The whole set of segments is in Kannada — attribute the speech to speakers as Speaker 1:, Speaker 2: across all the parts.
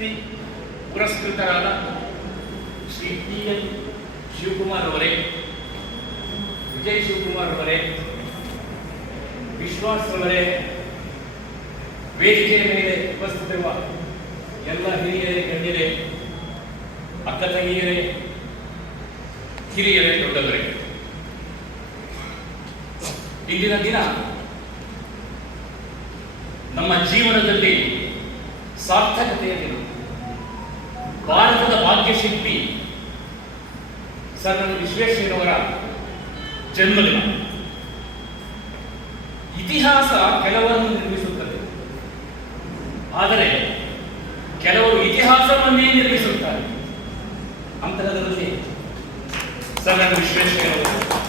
Speaker 1: ಪ್ರಶಸ್ತಿ ಪುರಸ್ಕೃತರಾದ ಶ್ರೀ ಟಿ ಎನ್ ಶಿವಕುಮಾರ್ ಅವರೇ, ವಿಜಯ್ ಶಿವಕುಮಾರ್ ಅವರೇ, ವಿಶ್ವಾಸ್ ಅವರೇ, ವೇದಿಕೆಯ ಮೇಲೆ ಉಪಸ್ಥಿತಿರುವ ಎಲ್ಲ ಹಿರಿಯರೇ, ಗಣ್ಯರೇ, ಅಕ್ಕ ತಂಗಿಯರೇ, ಹಿರಿಯರೇ, ದೊಡ್ಡವರೇ, ಇಂದಿನ ದಿನ ನಮ್ಮ ಜೀವನದಲ್ಲಿ ಸಾರ್ಥಕತೆಯ ದಿನ ಭಾರತದ ಭಾಗ್ಯಶಿಲ್ಪಿ ಸರ್ ನನ್ನ ವಿಶ್ವೇಶ್ವರವರ ಜನ್ಮದಿನ. ಇತಿಹಾಸ ಕೆಲವರನ್ನು ನಿರ್ಮಿಸುತ್ತದೆ. ಆದರೆ ಕೆಲವರು ಇತಿಹಾಸವನ್ನೇ ನಿರ್ಮಿಸುತ್ತಾರೆ. ಅಂತಹದರಲ್ಲಿ ಸರ್ ನನ್ನ ವಿಶ್ವೇಶ್ವರಯ್ಯನವರು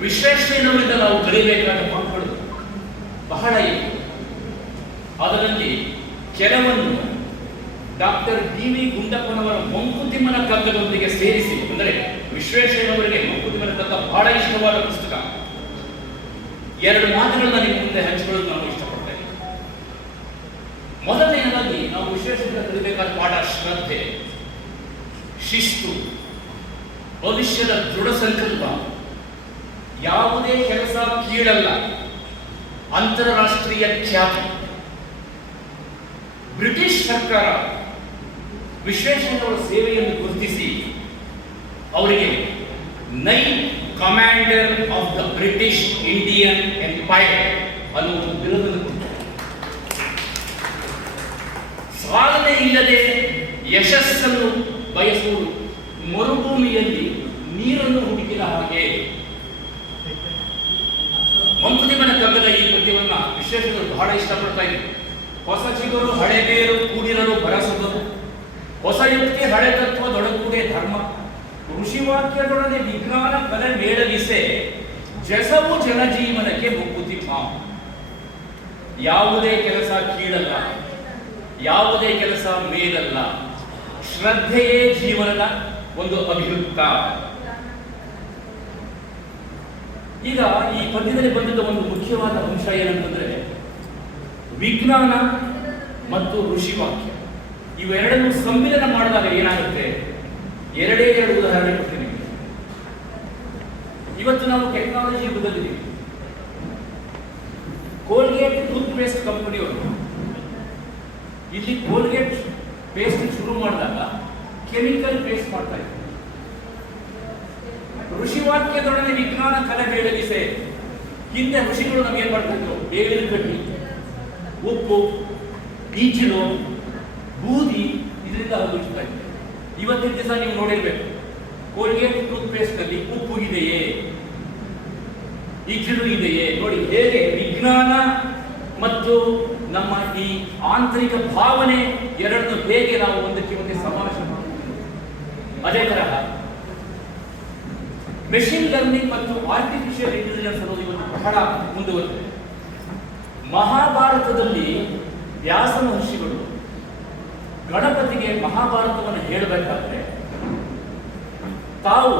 Speaker 1: ವಿಶ್ವೇಶ್ವರಯ್ಯನವರಿಂದ ನಾವು ಕಲಿಯಬೇಕಾದ ಪಾಠಗಳು ಬಹಳ ಇವೆ ಅದರಲ್ಲಿ ಕೆಲವನ್ನು ಡಾಕ್ಟರ್ ಡಿ ವಿ ಗುಂಡಪ್ಪನವರ ಮಂಕುತಿಮ್ಮನ ಕಗ್ಗದೊಂದಿಗೆ ಸೇರಿಸಿ, ಅಂದರೆ ವಿಶ್ವೇಶ್ವರವರಿಗೆ ಮಂಕುತಿಮ್ಮನ ಕಗ್ಗ ಬಹಳ ಇಷ್ಟವಾದ ಪುಸ್ತಕ. ಎರಡು ಮಾತುಗಳನ್ನ ನಿಮ್ಮ ಮುಂದೆ ಹಂಚಿಕೊಳ್ಳಲು ನಾನು ಇಷ್ಟಪಡ್ತೇನೆ. ಮೊದಲನೆಯದಾಗಿ ನಾವು ವಿಶ್ವೇಶ್ವರ ಕಲಿಬೇಕಾದ ಪಾಠ ಶ್ರದ್ಧೆ. ಶಿಸ್ತು. ಭವಿಷ್ಯದ ದೃಢ ಸಂಕಲ್ಪ. ಯಾವುದೇ ಕೆಲಸ ಕೀಳಲ್ಲ. ಅಂತಾರಾಷ್ಟ್ರೀಯ ಖ್ಯಾತಿ. ಬ್ರಿಟಿಷ್ ಸರ್ಕಾರ ವಿಶ್ವೇಶ್ವರಯ್ಯನವರ ಸೇವೆಯನ್ನು ಗುರುತಿಸಿ ಅವರಿಗೆ knight commander of the British Indian Empire ಅನ್ನುವ ಬಿರುದನ್ನು ಕೊಟ್ಟರು. ಸಾಧನೆ ಇಲ್ಲದೆ ಯಶಸ್ಸನ್ನು ಬಯಸುವುದು ಮರುಭೂಮಿಯಲ್ಲಿ ನೀರನ್ನು ಹುಡುಕಿದ ಹಾಗೆ. ಮಂಕುತಿಮ್ಮನ ಕಗ್ಗದ ಈ ಪದ್ಯವನ್ನು ವಿಶ್ವೇಶ್ವರರು ಬಹಳ ಇಷ್ಟಪಡ್ತಾ ಇದ್ರು. ಹೊಸ ಚಿಗರು ಹಳೆ ಬೇರು ಕೂಡಿರಲು ಬರಸುವುದು. ಹೊಸ ಯುಕ್ತಿ, ಹಳೆ ತತ್ವದೊಡಗೂಡೆ ಧರ್ಮ. ಋಷಿವಾಕ್ಯದೊಡನೆ ವಿಜ್ಞಾನ ಕಲೆ ಮೇಳವಿಸೆ ಜಸವು ಜನಜೀವನಕ್ಕೆ ಮುಕ್ಕುತಿಮ್ಮ ಯಾವುದೇ ಕೆಲಸ ಕೀಳಲ್ಲ, ಯಾವುದೇ ಕೆಲಸ ಮೇಲಲ್ಲ, ಶ್ರದ್ಧೆಯೇ ಜೀವನದ ಒಂದು ಅಭಿವೃತ್ತ ಈಗ ಈ ಪದ್ಯದಲ್ಲಿ ಬಂದಿದ್ದ ಒಂದು ಮುಖ್ಯವಾದ ಅಂಶ ಏನಂತಂದ್ರೆ, ವಿಜ್ಞಾನ ಮತ್ತು ಋಷಿವಾಕ್ಯ. ಇವೆರಡನ್ನು ಸಮ್ಮಿಲನ ಮಾಡಿದಾಗ ಏನಾಗುತ್ತೆ? ಎರಡೇ ಎರಡು ಉದಾಹರಣೆ ಕೊಡ್ತೀನಿ. ಇವತ್ತು ನಾವು ಟೆಕ್ನಾಲಜಿ ಯುಗದಲ್ಲಿ ಕೋಲ್ಗೇಟ್ ಟೂತ್ ಪೇಸ್ಟ್ ಕಂಪನಿಯವರು ಇಲ್ಲಿ ಕೋಲ್ಗೇಟ್ ಪೇಸ್ಟ್ ಶುರು ಮಾಡಿದಾಗ ಕೆಮಿಕಲ್ ಪೇಸ್ಟ್ ಮಾಡ್ತಾ ಇದ್ರು. ಋಷಿವಾಕ್ಯದೊಡನೆ ವಿಜ್ಞಾನ ಕಲೆ ಬೆಳಗಿಸೆ ಹಿಂದೆ ಋಷಿಗಳು ನಮ್ಗೆ ಏನ್ ಮಾಡ್ತಾ ಇದ್ರು? ಬೇವಿನ ಕಡ್ಡಿ ಉಪ್ಪು, ಈಚಿಲು ಬೂದಿ ಇದರಿಂದ ಹಲುಚ್ತಾ ಇದೆ ಇವತ್ತಿನ ದಿವಸ ನೀವು ನೋಡಿರ್ಬೇಕು ಕೋಲ್ಗೇಟ್ ಟೂತ್ ಪೇಸ್ಟ್ ಅಲ್ಲಿ ಉಪ್ಪು ಇದೆಯೇ? ಈ ಇದೆಯೇ? ನೋಡಿ, ಹೇಗೆ ವಿಜ್ಞಾನ ಮತ್ತು ನಮ್ಮ ಈ ಆಂತರಿಕ ಭಾವನೆ ಎರಡನ್ನು ಹೇಗೆ ನಾವು ಒಂದಕ್ಕೆ ಒಂದೇ ಸಮಾವೇಶ ಅದೇ ತರಹ ಮೆಷಿನ್ ಲರ್ನಿಂಗ್ ಮತ್ತು ಆರ್ಟಿಫಿಷಿಯಲ್ ಇಂಟೆಲಿಜೆನ್ಸ್ ಅನ್ನೋದು ಇವತ್ತು ಬಹಳ ಮುಂದುವರೆದಿದೆ. ಮಹಾಭಾರತದಲ್ಲಿ ವ್ಯಾಸ ಮಹರ್ಷಿಗಳು ಗಣಪತಿಗೆ ಮಹಾಭಾರತವನ್ನು ಹೇಳಬೇಕಾದ್ರೆ, ತಾವು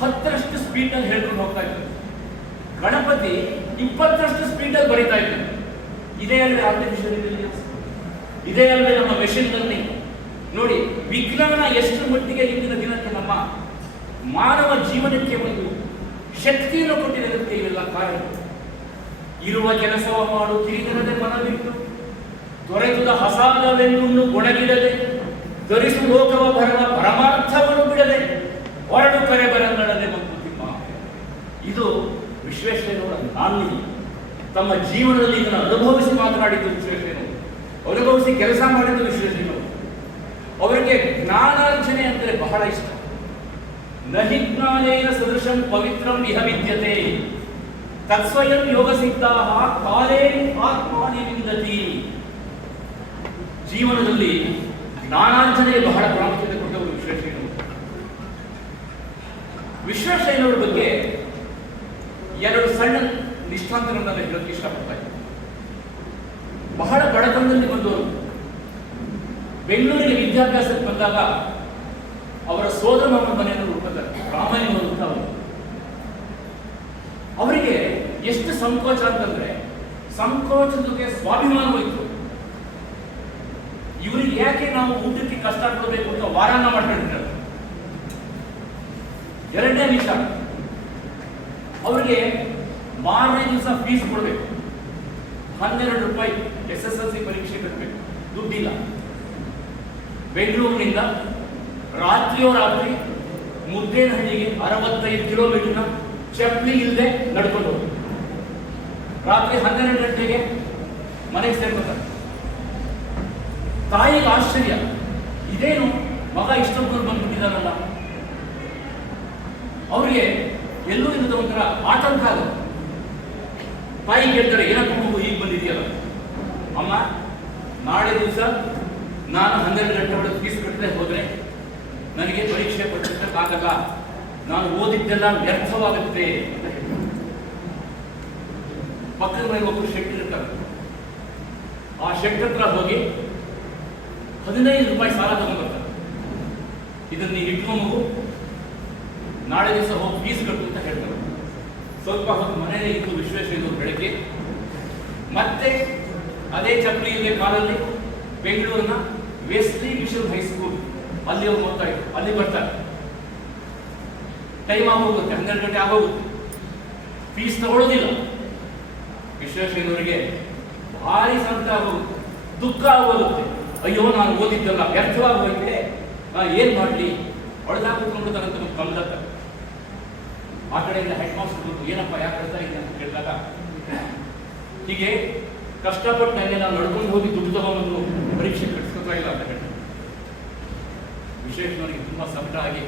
Speaker 1: ಹತ್ತರಷ್ಟು ಸ್ಪೀಡ್ನಲ್ಲಿ ಹೇಳ್ಕೊಂಡು ಹೋಗ್ತಾ ಇದ್ರು ಗಣಪತಿ ಇಪ್ಪತ್ತರಷ್ಟು ಸ್ಪೀಡಲ್ಲಿ ಬರೀತಾ ಇದ್ರು ಇದೇ ಅಲ್ಲದೆ ಆರ್ಟಿಫಿಷಿಯಲ್ ಇಂಟೆಲಿಜೆನ್ಸ್ ಇದೇ ಅಲ್ಲದೆ ನಮ್ಮ ಮೆಷಿನ್ ಲರ್ನಿಂಗ್ ನೋಡಿ, ವಿಜ್ಞಾನ ಎಷ್ಟು ಮಟ್ಟಿಗೆ ಇಂದಿನ ದಿನಕ್ಕೆ ನಮ್ಮ ಮಾನವ ಜೀವನಕ್ಕೆ ಒಂದು ಶಕ್ತಿಯನ್ನು ಕೊಟ್ಟಿರೋದಕ್ಕೆ ಇವೆಲ್ಲ ಕಾರಣ ಇರುವ ಕೆಲಸವ ಮಾಡು, ಕಿರಿತನದೆ ಮನವಿಟ್ಟು ದೊರೆತುದ ಹಸಾದವೆನ್ನು ಗೊಣಗಿಡದೆ ಧರಿಸು ಲೋಕವ ಭರಮ ಪರಮಾರ್ಥವನ್ನು ಬಿಡದೆ, ಹೊರಡು ಕರೆ ಬರಂಗಳದೆ ಮತ್ತು ತಿಮ್ಮ. ಇದು ವಿಶ್ವೇಶ್ವರಯ್ಯನವರ ನಾಣ್ಯ ತಮ್ಮ ಜೀವನದಲ್ಲಿ ಇದನ್ನು ಅನುಭವಿಸಿ ಮಾತನಾಡಿದ್ದು ವಿಶ್ವೇಶ್ವರಯ್ಯನವರು ಅನುಭವಿಸಿ ಕೆಲಸ ಮಾಡಿದ್ದು ವಿಶ್ವೇಶ್ವರಯ್ಯನವರು ಅವರಿಗೆ ಜ್ಞಾನಾರ್ಜನೆ ಅಂದರೆ ಬಹಳ ಇಷ್ಟ. ನಹಿ ಜ್ಞಾನೇನ ಸದೃಶಂ ಪವಿತ್ರಂ ಇಹ ವಿದ್ಯತೆ. ತತ್ಸ್ವಯಂ ಯೋಗ ಸಿದ್ಧಾಹ ಕಾಲೇ ಆತ್ಮಾನಿ ವಿಂದತಿ. ಜೀವನದಲ್ಲಿ ಜ್ಞಾನಾರ್ಜನೆ ಬಹಳ ಪ್ರಾಮುಖ್ಯತೆ ಕೊಟ್ಟವರು ವಿಶ್ವೇಶ್ವರಯ್ಯನವರು ವಿಶ್ವೇಶ್ವರಯ್ಯನವರ ಬಗ್ಗೆ ಎರಡು ಸಣ್ಣ ನಿಷ್ಠಾಂತಗಳನ್ನ ಹೇಳೋಕ್ಕೆ ಇಷ್ಟಪಡ್ತಾ ಬಹಳ ಬಡತನದಲ್ಲಿ ಬಂದವರು ಬೆಂಗಳೂರಿಗೆ ವಿದ್ಯಾಭ್ಯಾಸಕ್ಕೆ ಬಂದಾಗ ಅವರ ಸೋದರ ಮಾಮನ ಮನೆಯನ್ನು ಹುಡುಕುತ್ತಾರೆ ಅಂತ ಅವರು ಅವರಿಗೆ ಎಷ್ಟು ಸಂಕೋಚ ಅಂತಂದ್ರೆ ಸಂಕೋಚದಕ್ಕೆ ಸ್ವಾಭಿಮಾನ ಹೋಯ್ತು. ಯಾಕೆ ನಾವು ಊಟಕ್ಕೆ ಕಷ್ಟ ಕೊಡಬೇಕು ಅಂತ ವಾರಾನ ಮಾಡ್ಕೊಂಡಿದ್ರು ಎರಡನೇ ನಿಮಿಷ. ಅವರಿಗೆ ಮಾರನೇ ದಿವಸ ಫೀಸ್ ಕೊಡಬೇಕು. ಹನ್ನೆರಡು ರೂಪಾಯಿ ಎಸ್ ಎಸ್ ಎಲ್ ಸಿ ಪರೀಕ್ಷೆ ಕಟ್ಟಬೇಕು ದುಡ್ಡಿಲ್ಲ. ಬೆಂಗಳೂರಿನಿಂದ ರಾತ್ರಿಯೋ ರಾತ್ರಿ ಮುದ್ದೇನಹಳ್ಳಿಗೆ ಅರವತ್ತೈದು ಕಿಲೋಮೀಟರ್ನ ಚಪ್ಪಲಿ ಇಲ್ಲದೆ ನಡ್ಕೊಂಡು ರಾತ್ರಿ ಹನ್ನೆರಡು ಗಂಟೆಗೆ ಮನೆಗೆ ಸೇರ್ಕೊತಾರೆ. ತಾಯಿಗೆ ಆಶ್ಚರ್ಯ. ಇದೇನು ಮಗ ಇಷ್ಟೊಬ್ಬರು ಬಂದ್ಬಿಟ್ಟಿದಾರಲ್ಲ ಅವರಿಗೆ ಎಲ್ಲೂ ಇಲ್ಲದ ಒಂಥರ ಆತಂಕ ಆಗುತ್ತೆ. ತಾಯಿ ಕೇಳ್ತಾರೆ ಏನಪ್ಪ ಮಗು ಈಗ ಬಂದಿದೆಯಲ್ಲ ಅಮ್ಮ, ನಾಳೆ ದಿವಸ ನಾನು ಹನ್ನೆರಡು ಗಂಟೆ ಒಳಗೆ ಫೀಸ್ ಕಟ್ಟದೆ ಹೋದ್ರೆ ನನಗೆ ಪರೀಕ್ಷೆ ಪಡಿಸಕ್ಕಾಗಲ್ಲ ನಾನು ಓದಿದ್ದೆಲ್ಲ ವ್ಯರ್ಥವಾಗುತ್ತೆ. ಪಕ್ಕದ ಮನೆಗೆ ಒಬ್ಬರು ಶೆಟ್ಟಿರ್ತಾರೆ. ಆ ಶೆಟ್ ಹತ್ರ ಹೋಗಿ ಹದಿನೈದು ರೂಪಾಯಿ ಸಾಲ ತಗೊಂಡ್ಬರ್ತಾರೆ. ಇದನ್ನ ನೀವು ಇಟ್ಕೊಂಬು ನಾಳೆ ದಿವಸ ಹೋಗಿ ಫೀಸ್ ಕಟ್ಟು ಅಂತ ಹೇಳ್ತಾರೆ. ಸ್ವಲ್ಪ ಹೊತ್ತು ಮನೆಯಲ್ಲಿ ಇದ್ದು ಬೆಳಗ್ಗೆ. ಮತ್ತೆ ಅದೇ ಚಪ್ಪಲಿ ಇಲ್ಲದೆ ಕಾಲಲ್ಲಿ ಬೆಂಗಳೂರಿನ ವೆಸ್ಲಿ ಮಿಷನ್ ಹೈಸ್ಕೂಲ್ ಅಲ್ಲಿ ಅವ್ರು ಓದ್ತಾ ಇದ್ರು. ಅಲ್ಲಿ ಬರ್ತಾರೆ. ಟೈಮ್ ಆಗೋಗುತ್ತೆ. ಹನ್ನೆರಡು ಗಂಟೆ ಆಗೋಗುತ್ತೆ. ಫೀಸ್ ತಗೊಳ್ಳೋದಿಲ್ಲ ವಿಶ್ವೇಶ್ವರಯ್ಯನವರಿಗೆ ಭಾರಿ ಸಂತ ಆಗೋಗುತ್ತೆ. ದುಃಖ ಆಗೋಗುತ್ತೆ. ಅಯ್ಯೋ, ನಾನು ಓದಿದ್ದಲ್ಲ ವ್ಯರ್ಥವಾಗಿ ಹೋಗಿದೆ ಏನ್ ಮಾಡಲಿ? ಹೊಡೆದಾಗ ಕೂತ್ಕೊಂಡ್ಬಿಡ್ತಾರಂತ ನಮ್ಮ ಕಮಲತ್ತ ಆ ಕಡೆಯಿಂದ ಹೆಡ್ ಮಾಸ್ಟರ್ ಬಂದು, ಏನಪ್ಪ, ಯಾಕೆ ಇದ್ದೀನಿ ಅಂತ ಕೇಳಿದಾಗ, ಹೀಗೆ ಕಷ್ಟಪಟ್ಟು ನನಗೆ ನಾನು ನಡ್ಕೊಂಡು ಹೋಗಿ ದುಡ್ಡು ತಗೊಂಡು ಪರೀಕ್ಷೆ ಕಟ್ಸ್ಕೊತಾ ಇಲ್ಲ ಅಂತ ಹೇಳ್ತಾರೆ ವಿಶೇಷವಾಗಿ ತುಂಬಾ ಸಂಕಟ ಆಗಿ